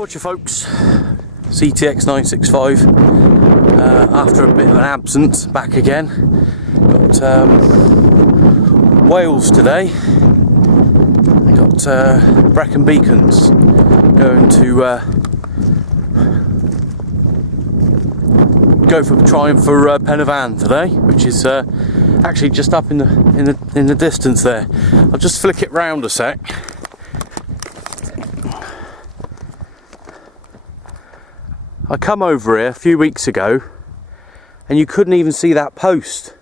Watcha folks, CTX965, after a bit of an absence, back again. Got Wales today. I got Brecon Beacons, going to go for trying for Pen of Anne today, which is actually just up in the distance there. I'll just flick it round a sec. I come over here a few weeks ago and you couldn't even see that post,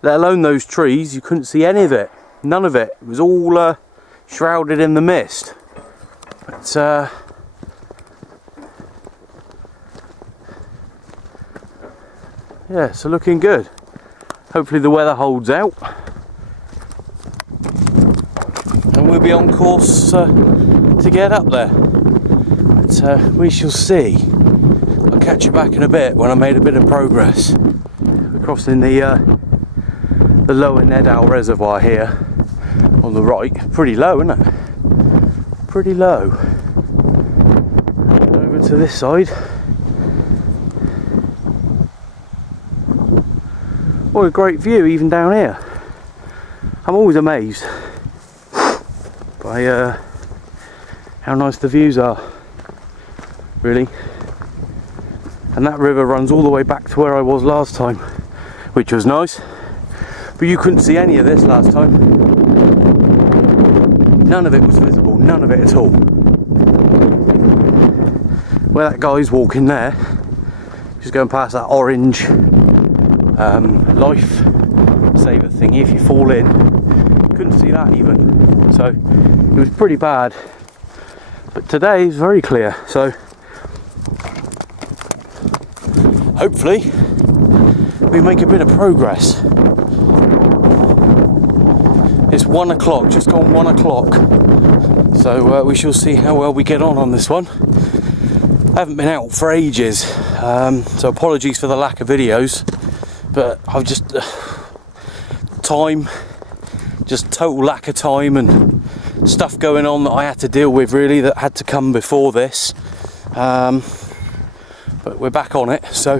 let alone those trees. You couldn't see any of it, none of it. It was all shrouded in the mist. But yeah, so looking good. Hopefully the weather holds out and we'll be on course to get up there. But we shall see. I'll catch you back in a bit when I made a bit of progress. We're crossing the lower Nedal reservoir here on the right. Pretty low, isn't it? Pretty low. And over to this side. What a great view even down here. I'm always amazed by how nice the views are, really. And that river runs all the way back to where I was last time, which was nice. But you couldn't see any of this last time. None of it was visible, none of it at all. Where that guy's walking there, just going past that orange life saver thingy. If you fall in, couldn't see that even. So it was pretty bad. But today is very clear, so hopefully we make a bit of progress. It's 1 o'clock, just gone 1 o'clock, so we shall see how well we get on this one. I haven't been out for ages, so apologies for the lack of videos, but I've just just total lack of time and stuff going on that I had to deal with, really, that had to come before this. But we're back on it, so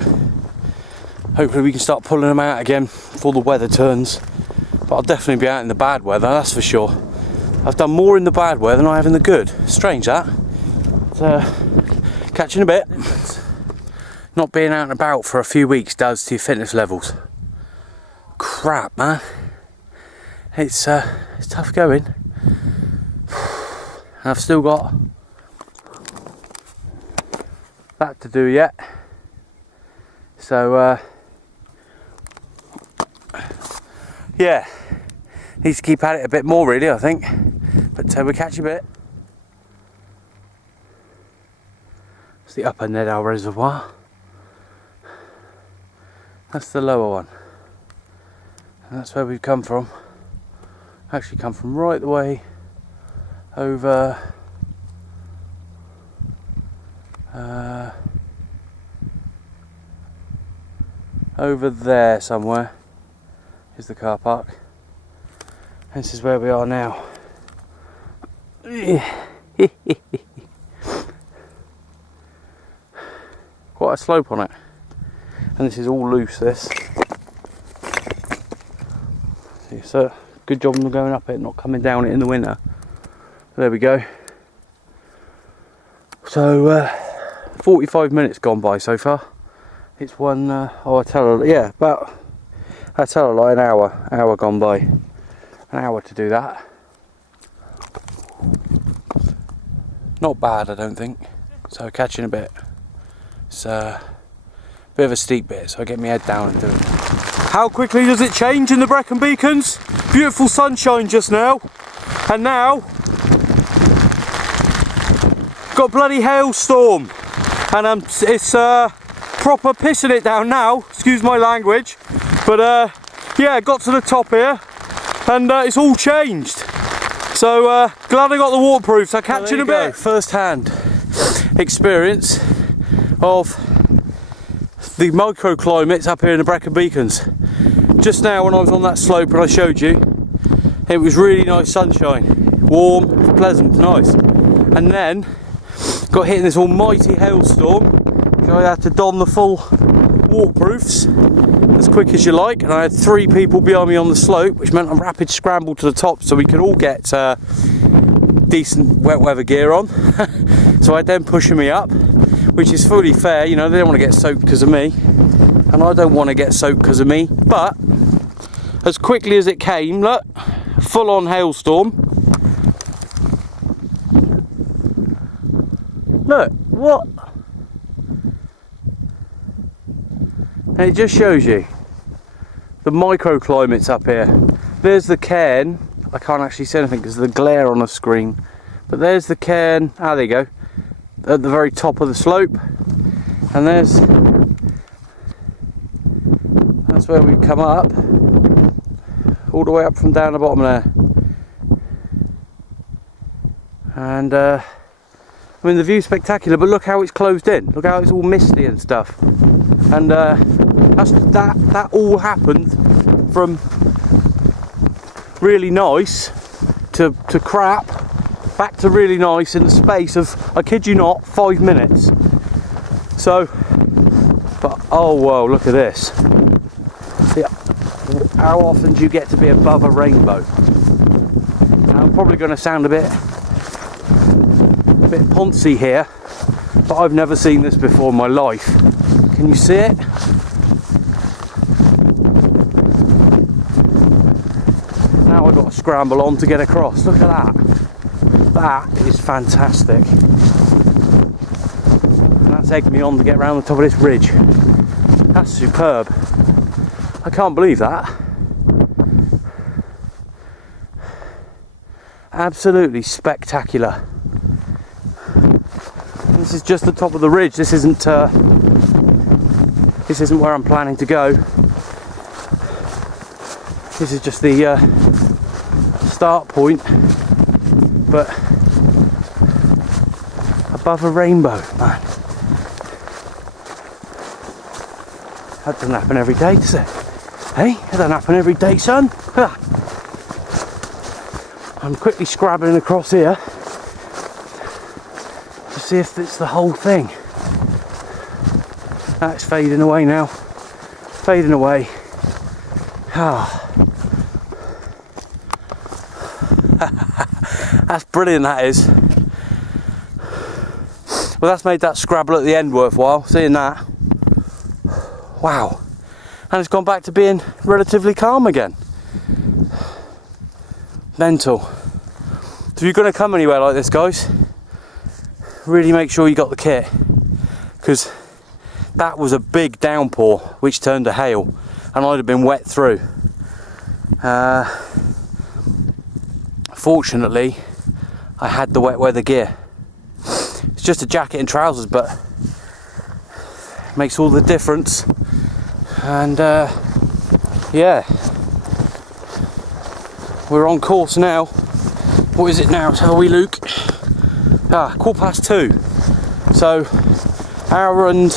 hopefully we can start pulling them out again before the weather turns. But I'll definitely be out in the bad weather, that's for sure. I've done more in the bad weather than I have in the good. Strange that. So, catch you in a bit. Not being out and about for a few weeks does to your fitness levels. Crap, man. It's tough going. I've still got that to do yet, so yeah, needs to keep at it a bit more, really, I think. But we'll catch you a bit. It's the upper Nedal reservoir. That's the lower one, and that's where we've come from. Actually come from right the way over over there somewhere is the car park. This is where we are now. Quite a slope on it, and this is all loose, this. So good job on going up it, not coming down it in the winter. There we go. So 45 minutes gone by so far. It's one, oh, I tell a, yeah, about, I tell a lie, an hour gone by. An hour to do that. Not bad, I don't think. So catch you in a bit. It's a bit of a steep bit, so I get my head down and do it. How quickly does it change in the Brecon Beacons? Beautiful sunshine just now, and now got bloody hailstorm, and it's proper pissing it down now, excuse my language, but yeah, got to the top here and it's all changed, so glad I got the waterproof. So I'll catch you in a bit. First hand experience of the microclimates up here in the Brecon Beacons. Just now when I was on that slope and I showed you, it was really nice sunshine, warm, pleasant, nice. And then got hit in this almighty hailstorm. So I had to don the full waterproofs as quick as you like, and I had 3 people behind me on the slope, which meant a rapid scramble to the top so we could all get decent wet weather gear on. So I had them pushing me up, which is fully fair, you know, they don't want to get soaked because of me, and I don't want to get soaked because of me. But as quickly as it came, look, full on hailstorm. Look, what? And it just shows you the microclimates up here. There's the cairn. I can't actually see anything because of the glare on the screen, but there's the cairn. Ah, there you go, at the very top of the slope, and that's where we come up, all the way up from down the bottom there. And I mean, the view's spectacular, but look how it's closed in. Look how it's all misty and stuff. And that all happened from really nice to crap, back to really nice in the space of, I kid you not, 5 minutes. So, but oh whoa, look at this. Yeah. How often do you get to be above a rainbow? Now, I'm probably going to sound a bit poncy here, but I've never seen this before in my life. Can you see it? Now I've got to scramble on to get across. Look at that. That is fantastic. And that's egged me on to get around the top of this ridge. That's superb. I can't believe that. Absolutely spectacular. This is just the top of the ridge. This isn't where I'm planning to go. This is just the start point, but above a rainbow, man. That doesn't happen every day, does it? Hey, that doesn't happen every day, son. I'm quickly scrabbling across here to see if it's the whole thing. That's fading away now. Fading away. Ah. That's brilliant, that is. Well, that's made that scrabble at the end worthwhile, seeing that. Wow. And it's gone back to being relatively calm again. Mental. So if you're going to come anywhere like this, guys, really make sure you got the kit, because that was a big downpour which turned to hail, and I'd have been wet through. Fortunately, I had the wet weather gear. It's just a jacket and trousers, but it makes all the difference. And yeah, we're on course now. What is it now? Let's have a wee look. 2:15. So hour and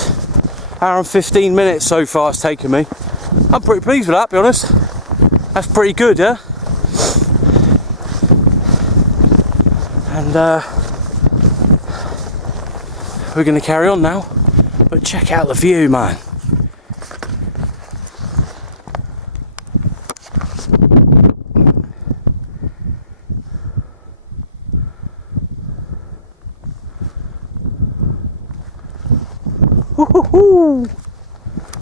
15 minutes so far it's taken me. I'm pretty pleased with that, to be honest. That's pretty good, yeah? And we're going to carry on now, but check out the view, man. Woo-hoo-hoo.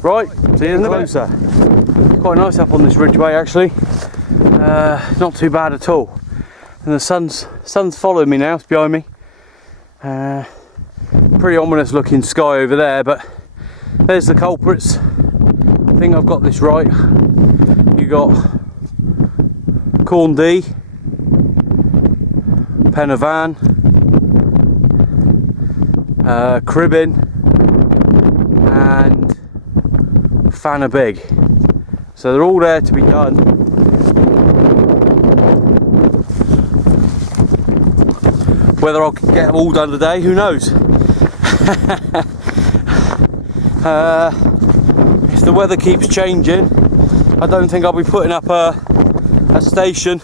Right, see you closer. It's quite nice up on this ridgeway, actually. Not too bad at all. And the sun's following me now. It's behind me. Pretty ominous looking sky over there, but there's the culprits. I think I've got this right. You got Corn D, Penavan, Cribbin, and Fanna Big. So they're all there to be done. Whether I'll get them all done today, who knows? If the weather keeps changing, I don't think I'll be putting up a station.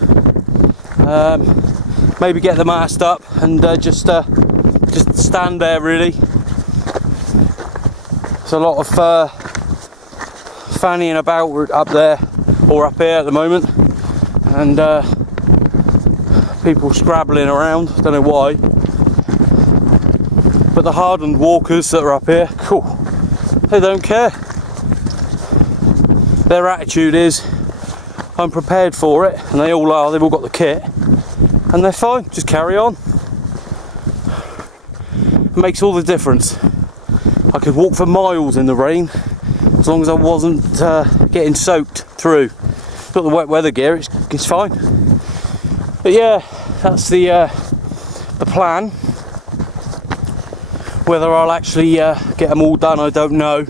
Maybe get the mast up and just just stand there really. There's a lot of fannying about up there or up here at the moment, and people scrabbling around, don't know why. But the hardened walkers that are up here, cool, they don't care. Their attitude is, I'm prepared for it, and they all are, they've all got the kit, and they're fine, just carry on. It makes all the difference. I could walk for miles in the rain, as long as I wasn't getting soaked through. Got the wet weather gear, it's fine. But yeah, that's the plan. Whether I'll actually get them all done, I don't know.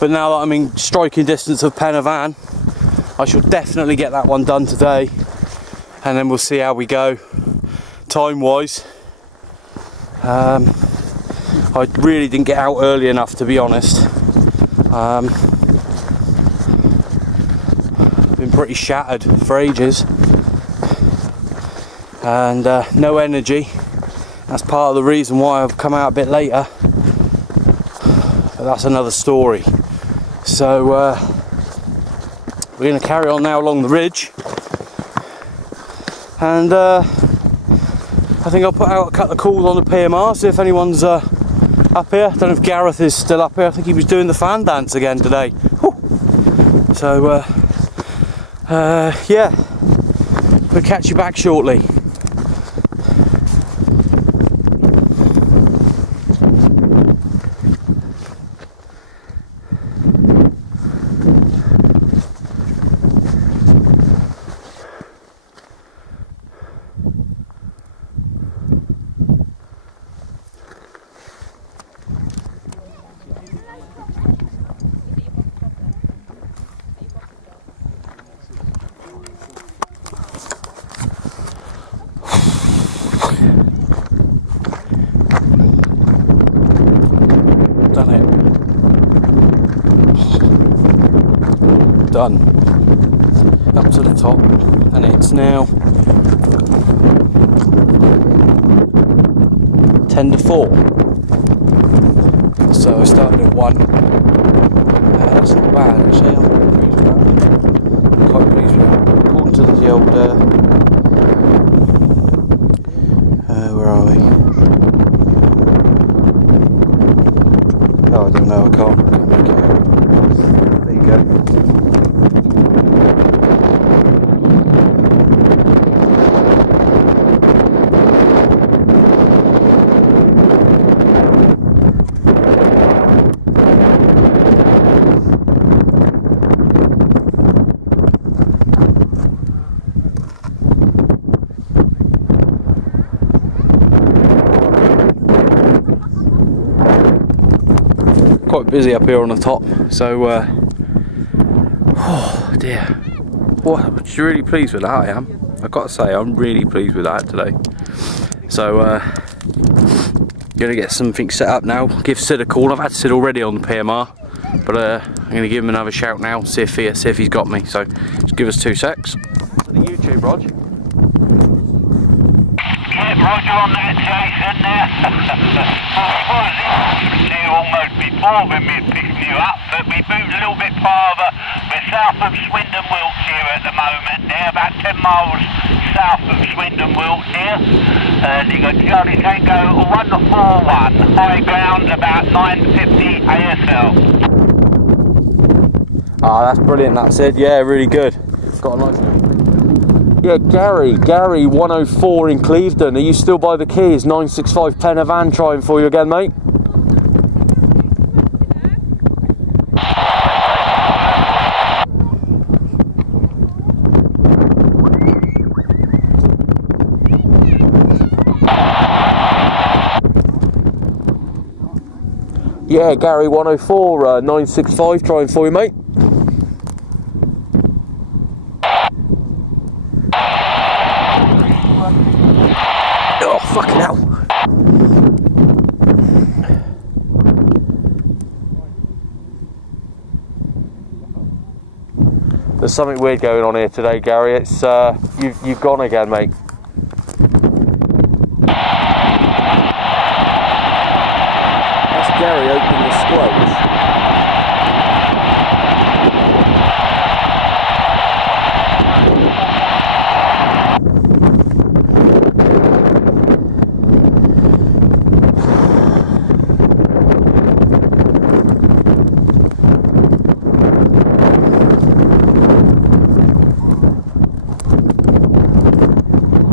But now that I'm in striking distance of Pen y Fan, I shall definitely get that one done today, and then we'll see how we go time wise. I really didn't get out early enough, to be honest. Been pretty shattered for ages, and no energy. That's part of the reason why I've come out a bit later, but that's another story. So we're going to carry on now along the ridge, and I think I'll put out a couple of calls on the PMR, see if anyone's up here. I don't know if Gareth is still up here. I think he was doing the fan dance again today. Whew. So yeah, we'll catch you back shortly. Done. Up to the top, and it's now 10 to 4. So I started at 1. That's not bad actually. I'm quite pleased with that. Quite pleased with that. According to the old where are we? Oh, I don't know. I can't make it out. There you go. Quite busy up here on the top, so oh dear, what, I'm really pleased with that. I am, I've got to say, I'm really pleased with that today. So gonna get something set up now, give Sid a call. I've had Sid already on the PMR, but I'm gonna give him another shout now, see if he's got me. So just give us 2 secs. The YouTube, Rog. Roger on that, Jason there. Here almost before when we picked you up, but we moved a little bit farther. We're south of Swindon, Wiltshire at the moment. They're about 10 miles south of Swindon, Wiltshire. You got Charlie Tango 141, high ground about 950 ASL. Ah, that's brilliant, that Sid. Yeah, really good. Got a nice little picture. Yeah, Gary 104 in Clevedon. Are you still by the keys? 965 Pen y Fan trying for you again, mate. Yeah, Gary 104, 965 trying for you, mate. Oh, fucking hell. There's something weird going on here today, Gary. It's you've gone again, mate. That's Gary opening the squelch.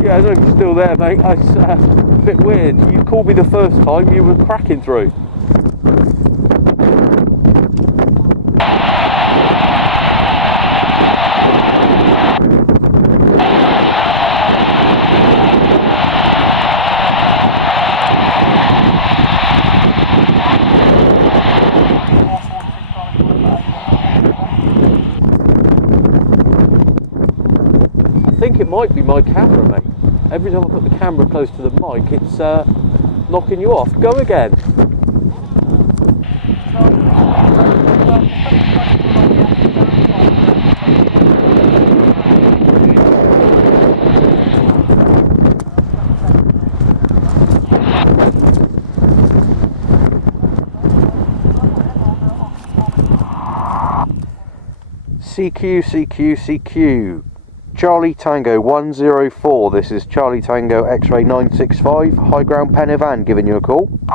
Yeah, I don't know if you're still there, mate. It's a bit weird. You called me the first time, you were cracking through. I think it might be my camera, mate. Every time I put the camera close to the mic, it's knocking you off. Go again. CQ. Charlie Tango 104, this is Charlie Tango X-Ray 965, High Ground Pen Van giving you a call. Yeah,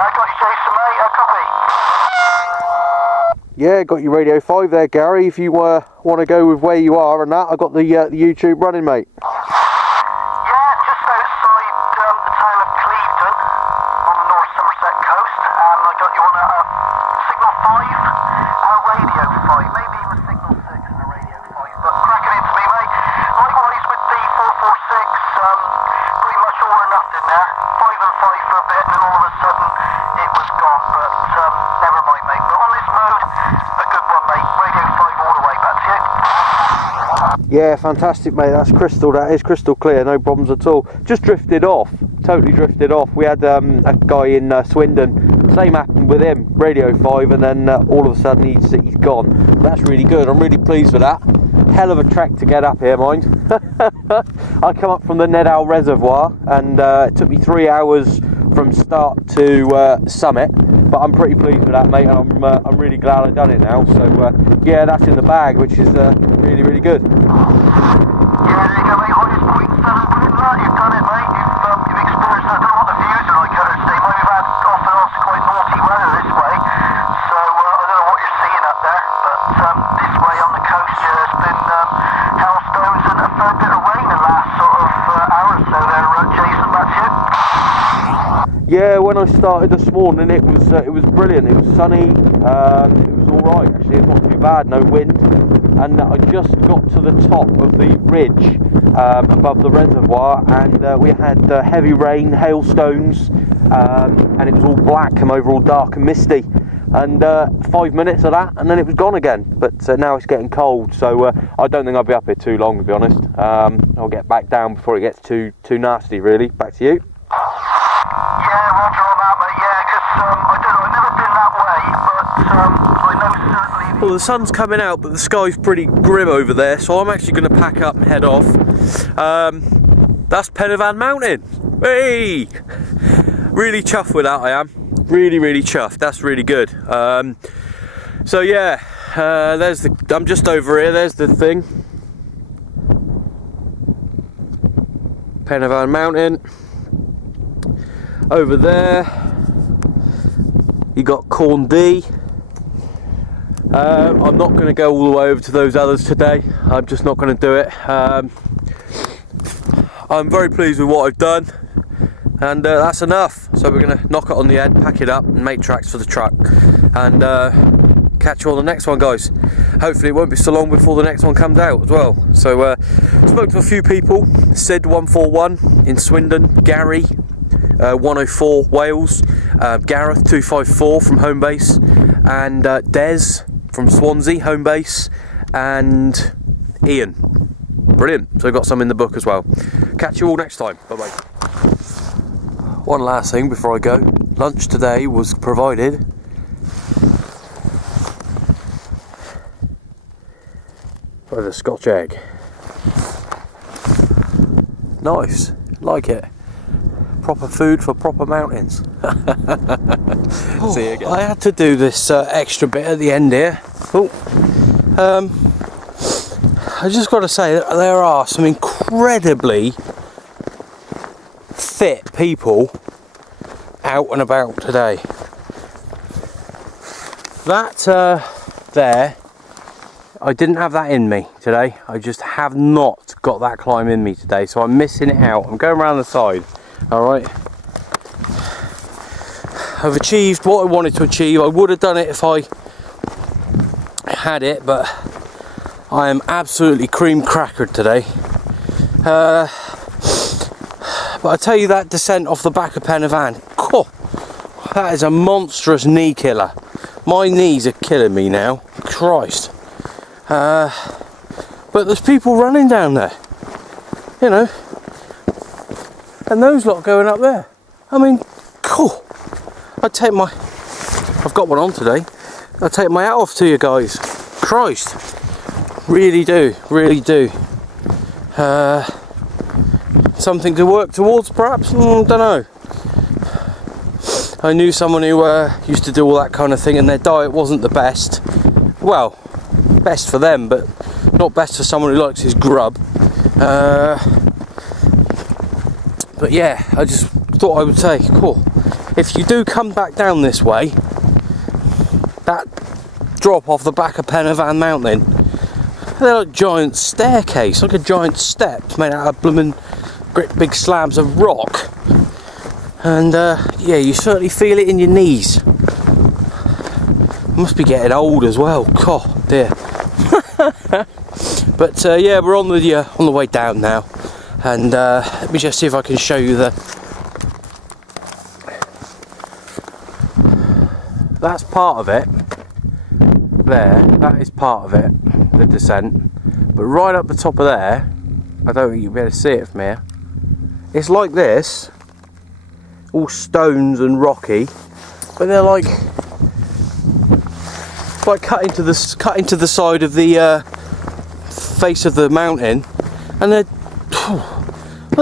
I got you, Jason, mate. A copy. Yeah, got your Radio 5 there, Gary. If you want to go with where you are and that, I've got the YouTube running, mate. Yeah, just outside the town of Clevedon on the North Somerset coast, and I got you on a signal 5 and a radio 5, maybe even signal 6 and a radio 5, but cracking into me, mate. Likewise with the 446, pretty much all or nothing there. 5 and 5 for a bit, and then all of a sudden it was gone, but never mind, mate. But on this mode, a good one, mate. Radio 5 all the way, back to you. Yeah, fantastic, mate. That's crystal. That is crystal clear. No problems at all. Just drifted off. Totally drifted off. We had a guy in Swindon. Same happened with him. Radio 5, and then all of a sudden he's gone. That's really good. I'm really pleased with that. Hell of a trek to get up here, mind. I come up from the Nedal Reservoir, and it took me 3 hours from start to summit. But I'm pretty pleased with that, mate, and I'm really glad I've done it now. So yeah, that's in the bag, which is really, really good. Yeah, there you go, mate. Highest point 7 Brecon. You've done it, mate. You've experienced it. I don't know what the views are like out of today, mate. We've had off and on quite naughty weather this way, so I don't know what you're seeing up there, but this way on the coast, yeah, there's been hailstones and a fair bit of rain the last sort of hour or so there, Jason. Back to you. Yeah, when I started this morning, it was brilliant. It was sunny. It was all right, actually. It's not too bad. No wind. And I just got to the top of the ridge above the reservoir, and we had heavy rain, hailstones, and it was all black, come over all dark and misty. And 5 minutes of that, and then it was gone again. But now it's getting cold, so I don't think I'll be up here too long, to be honest. I'll get back down before it gets too nasty, really. Back to you. Yeah, Roger on that, mate. Yeah, because I don't know, I've never been that way, but I know certainly. Well, the sun's coming out, but the sky's pretty grim over there, so I'm actually going to pack up and head off. That's Pen Van Mountain. Hey! Really chuffed with that, I am. Really, really chuffed. That's really good. So yeah, I'm just over here. There's the thing. Pen Van Mountain. Over there, you got Corn D. I'm not going to go all the way over to those others today. I'm just not going to do it. I'm very pleased with what I've done, and that's enough. So we're going to knock it on the head, pack it up, and make tracks for the truck, and catch you on the next one, guys. Hopefully it won't be so long before the next one comes out as well. So spoke to a few people. Sid 141 in Swindon, Gary 104 Wales, Gareth 254 from home base, and Des from Swansea home base, and Ian. Brilliant. So I've got some in the book as well. Catch you all next time. Bye bye. One last thing before I go. Lunch today was provided By the Scotch egg. Nice, like it. Proper food for proper mountains. See you again. I had to do this extra bit at the end here. Oh, I just got to say that there are some incredibly fit people out and about today. That there, I didn't have that in me today. I just have not got that climb in me today, so I'm missing it out. I'm going around the side. Alright, I've achieved what I wanted to achieve. I would have done it if I had it, but I am absolutely cream crackered today. But I tell you, that descent off the back of Pen y Fan, that is a monstrous knee killer. My knees are killing me now, Christ. But there's people running down there, you know. And those lot going up there. I mean, cool. I've got one on today. I take my hat off to you guys. Christ. Really do, really do. Something to work towards, perhaps? Don't know. I knew someone who used to do all that kind of thing, and their diet wasn't the best. Well, best for them, but not best for someone who likes his grub. But yeah, I just thought I would say, cool. If you do come back down this way, that drop off the back of Pen y Fan mountain, they're like giant staircase, like a giant steps made out of blooming great big slabs of rock. And yeah, you certainly feel it in your knees. Must be getting old as well. God, dear. But yeah, we're on the way down now. And let me just see if I can show you that's part of it there, that is part of it, the descent, but right up the top of there, I don't think you'll be able to see it from here, it's like this, all stones and rocky, but they're like cut into the side of the face of the mountain, and they're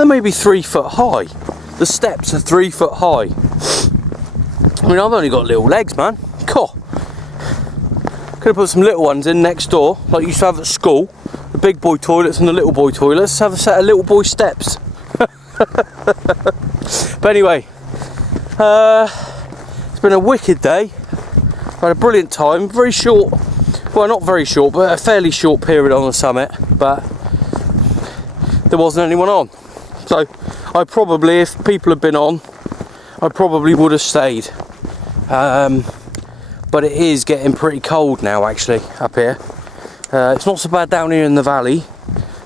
maybe 3 foot high. The steps are 3 foot high. I mean, I've only got little legs, man. Cool. Could have put some little ones in next door, like you used to have at school. The big boy toilets and the little boy toilets. Have a set of little boy steps. But anyway, it's been a wicked day. I've had a brilliant time. Very short, well, not very short, but a fairly short period on the summit. But there wasn't anyone on. So I probably, if people had been on, I probably would have stayed. But it is getting pretty cold now, actually, up here. It's not so bad down here in the valley,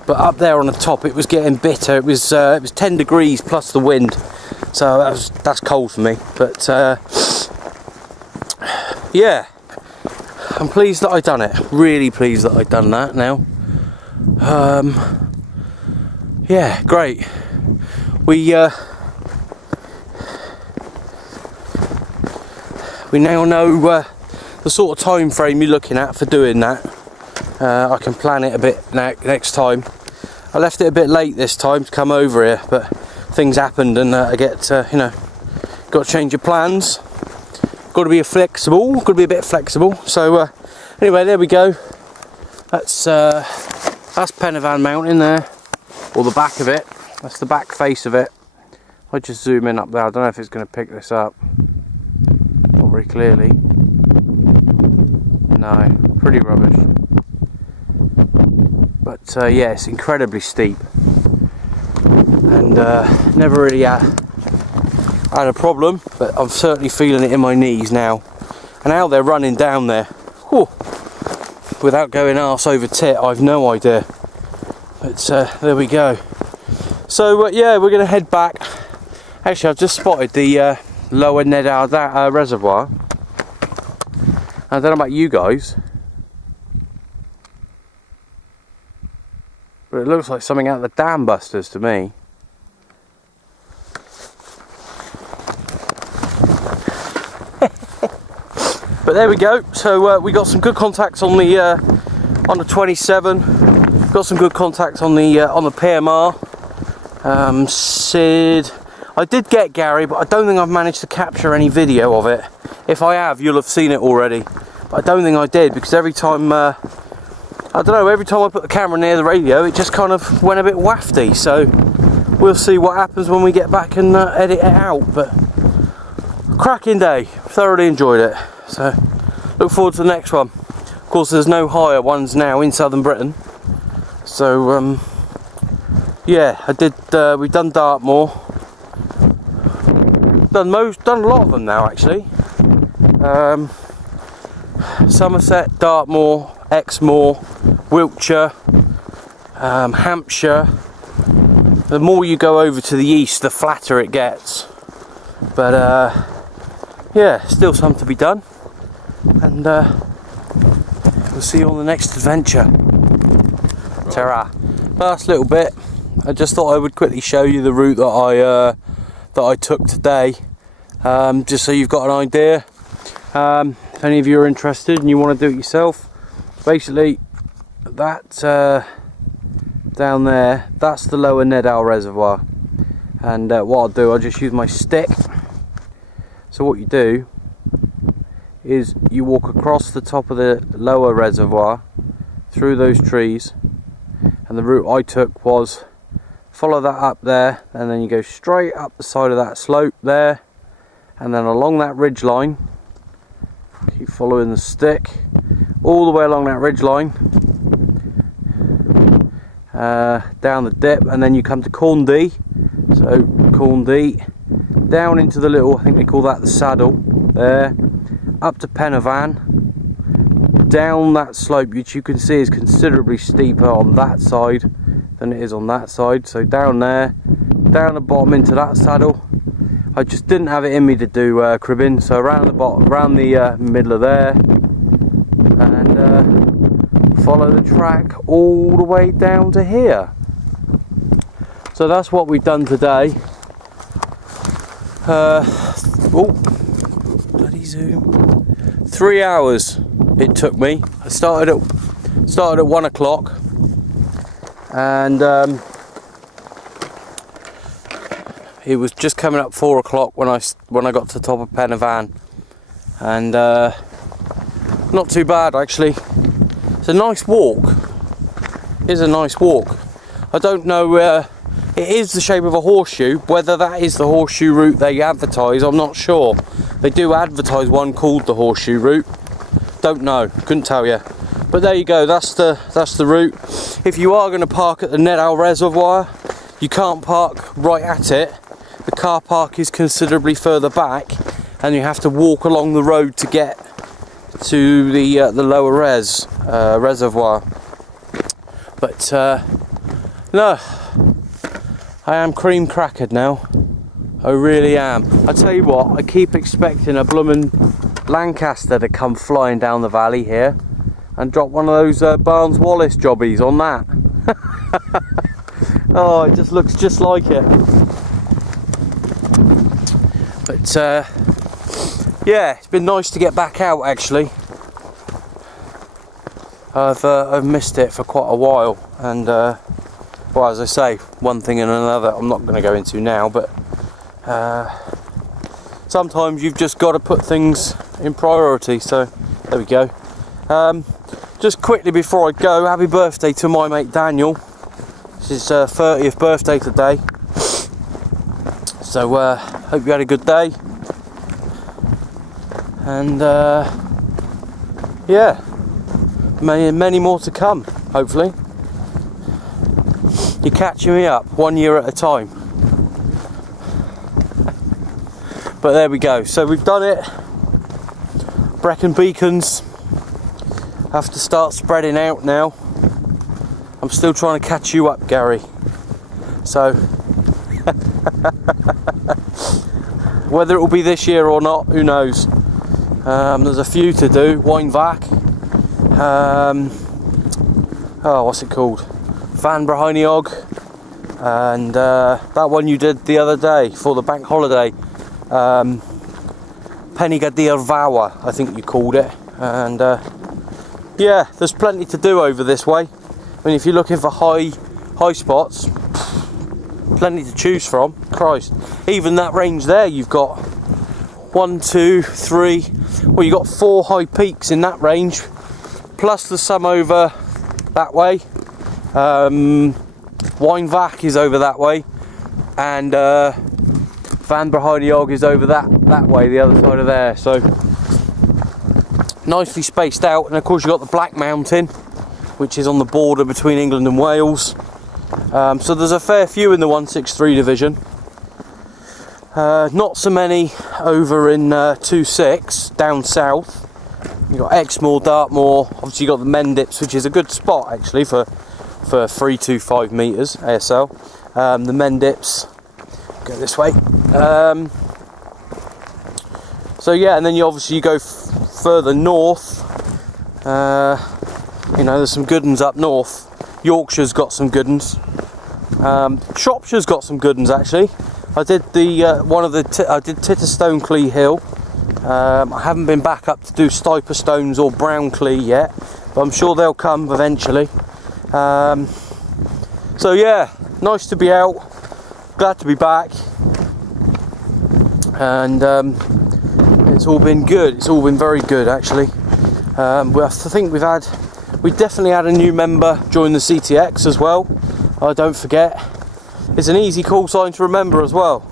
but up there on the top it was getting bitter. It was 10 degrees plus the wind, so that's cold for me. But yeah, I'm pleased that I've done it. Really pleased that I've done that now. Yeah, great. We now know the sort of time frame you're looking at for doing that. I can plan it a bit next time. I left it a bit late this time to come over here, but things happened, and I get you know, got to change your plans. Got to be flexible. Got to be a bit flexible. So anyway, there we go. That's Pen y Fan mountain there, or the back of it. That's the back face of it. I just zoom in up there. I don't know if it's going to pick this up. Not very clearly. No, pretty rubbish. But yeah, it's incredibly steep, and never really had a problem, but I'm certainly feeling it in my knees now. And how they're running down there, whew, without going arse over tit, I've no idea. But there we go. So yeah, we're going to head back. Actually, I've just spotted the lower Ned Ardagh reservoir. I don't know about you guys, but it looks like something out of the Dam Busters to me. But there we go. So we got some good contacts on the 27. got some good contacts on the PMR. Sid, I did get Gary, but I don't think I've managed to capture any video of it. If I have, you'll have seen it already. But I don't think I did, because every time, I don't know, every time I put the camera near the radio, it just kind of went a bit wafty. So we'll see what happens when we get back and edit it out. But cracking day, thoroughly enjoyed it. So look forward to the next one. Of course, there's no higher ones now in southern Britain. So yeah, I did. We've done Dartmoor. Done a lot of them now actually. Somerset, Dartmoor, Exmoor, Wiltshire, Hampshire. The more you go over to the east, the flatter it gets. But yeah, still some to be done. And we'll see you on the next adventure. Ta-ra. Last little bit. I just thought I would quickly show you the route that I took today, just so you've got an idea. If any of you are interested and you want to do it yourself, basically that down there, that's the lower Nedal Reservoir. And what I'll do, I'll just use my stick. So what you do is you walk across the top of the lower reservoir through those trees, and the route I took was follow that up there, and then you go straight up the side of that slope there, and then along that ridge line, keep following the stick all the way along that ridge line, down the dip, and then you come to Corndee. So Corndee, down into the little, I think they call that the saddle there, up to Penavan, down that slope, which you can see is considerably steeper on that side than it is on that side. So down there, down the bottom into that saddle. I just didn't have it in me to do cribbing, so around the bottom, around the middle of there, and follow the track all the way down to here. So that's what we've done today. Oh, bloody zoom! 3 hours it took me. I started at 1 o'clock, and it was just coming up 4 o'clock when I got to the top of Penavan, and not too bad actually. It's a nice walk. It is a nice walk. I don't know. It is the shape of a horseshoe. Whether that is the horseshoe route they advertise, I'm not sure. They do advertise one called the horseshoe route. Don't know. Couldn't tell you. But there you go. That's the route. If you are going to park at the Nedal Reservoir, you can't park right at it. The car park is considerably further back, and you have to walk along the road to get to the lower reservoir. But no, I am cream crackered now. I really am. I tell you what, I keep expecting a bloomin' Lancaster to come flying down the valley here and drop one of those Barnes Wallis jobbies on that. Oh, it just looks just like it. But yeah, it's been nice to get back out actually. I've missed it for quite a while, and well, as I say, one thing and another I'm not going to go into now, but sometimes you've just got to put things in priority. So there we go. Just quickly before I go, happy birthday to my mate Daniel. It's his 30th birthday today. So hope you had a good day, and yeah, many more to come, hopefully. You're catching me up 1 year at a time. But there we go. So we've done it. Brecon Beacons have to start spreading out now. I'm still trying to catch you up, Gary. So whether it will be this year or not, who knows. There's a few to do. Wijnvaak. Oh, what's it called? Van Brahiniog, and that one you did the other day for the bank holiday, Penigadir Vawa, I think you called it. And yeah, there's plenty to do over this way. I mean, if you're looking for high spots, plenty to choose from. Christ, even that range there, you've got 1, 2, 3. Well, you got 4 high peaks in that range, plus there's some over that way. Wijnvaak is over that way, and Van Brahadiog is over that way, the other side of there. So nicely spaced out, and of course you've got the Black Mountain, which is on the border between England and Wales. So there's a fair few in the 163 division. Not so many over in 26 down south. You've got Exmoor, Dartmoor, obviously you've got the Mendips, which is a good spot actually for 325 metres ASL. The Mendips, go this way. So yeah, and then you obviously go further north. You know, there's some good ones up north. Yorkshire's got some good ones. Shropshire's got some good ones actually. I did the I did Titterstone Hill. I haven't been back up to do Stiper Stones or Brownclea yet, but I'm sure they'll come eventually. So yeah, nice to be out. Glad to be back, and it's all been good. It's all been very good actually. I think we definitely had a new member join the CTX as well. Don't forget, it's an easy call sign to remember as well.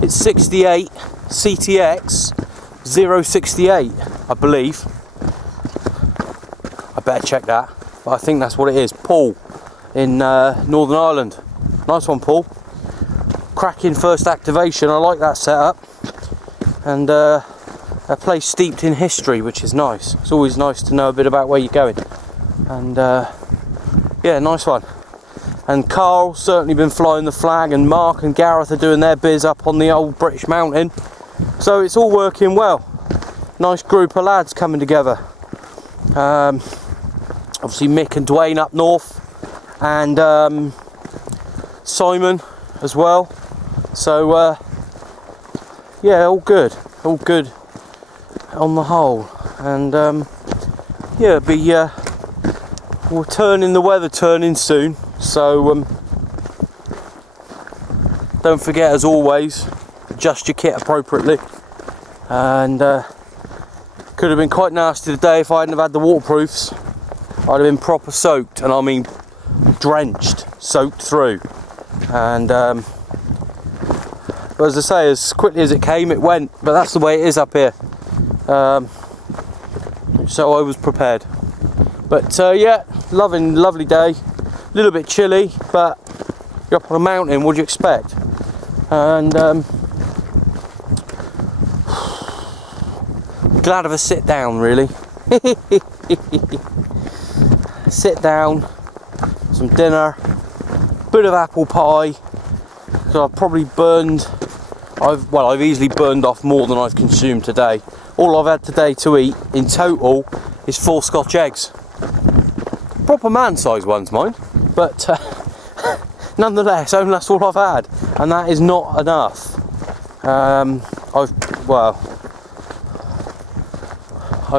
It's 68 CTX 068, I believe. I better check that, but I think that's what it is. Paul in Northern Ireland. Nice one, Paul. Cracking first activation. I like that setup, and a place steeped in history, which is nice. It's always nice to know a bit about where you're going, and yeah, nice one. And Carl's certainly been flying the flag, and Mark and Gareth are doing their biz up on the old British mountain. So it's all working well. Nice group of lads coming together. Obviously Mick and Dwayne up north, and Simon as well. So yeah, all good on the whole. And yeah, the weather turning soon. So don't forget, as always, adjust your kit appropriately. And could have been quite nasty today if I hadn't have had the waterproofs. I'd have been proper soaked, and I mean drenched, soaked through. And but as I say, as quickly as it came, it went. But that's the way it is up here. So I was prepared. But yeah, lovely day. A little bit chilly, but you're up on a mountain, what do you expect? And glad of a sit down, really. Sit down, some dinner, bit of apple pie. So I've probably I've easily burned off more than I've consumed today. All I've had today to eat in total is 4 Scotch eggs. Proper man-sized ones, mind. But nonetheless, only that's all I've had, and that is not enough. I've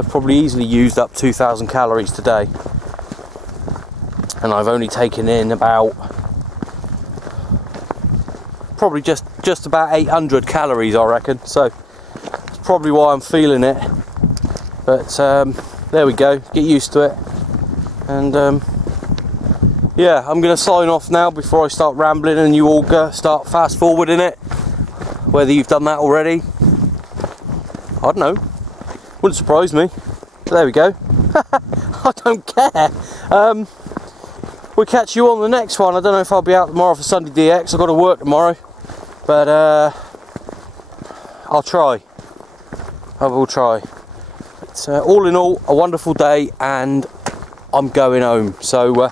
probably easily used up 2,000 calories today, and I've only taken in about probably just about 800 calories, I reckon. So that's probably why I'm feeling it. But there we go. Get used to it. And yeah, I'm going to sign off now before I start rambling and you all start fast forwarding it. Whether you've done that already, I don't know. Wouldn't surprise me. There we go. I don't care. We'll catch you on the next one. I don't know if I'll be out tomorrow for Sunday DX. I've got to work tomorrow. But I'll try. I will try. It's all in all a wonderful day, and I'm going home. So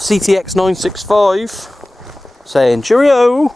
CTX965 saying cheerio.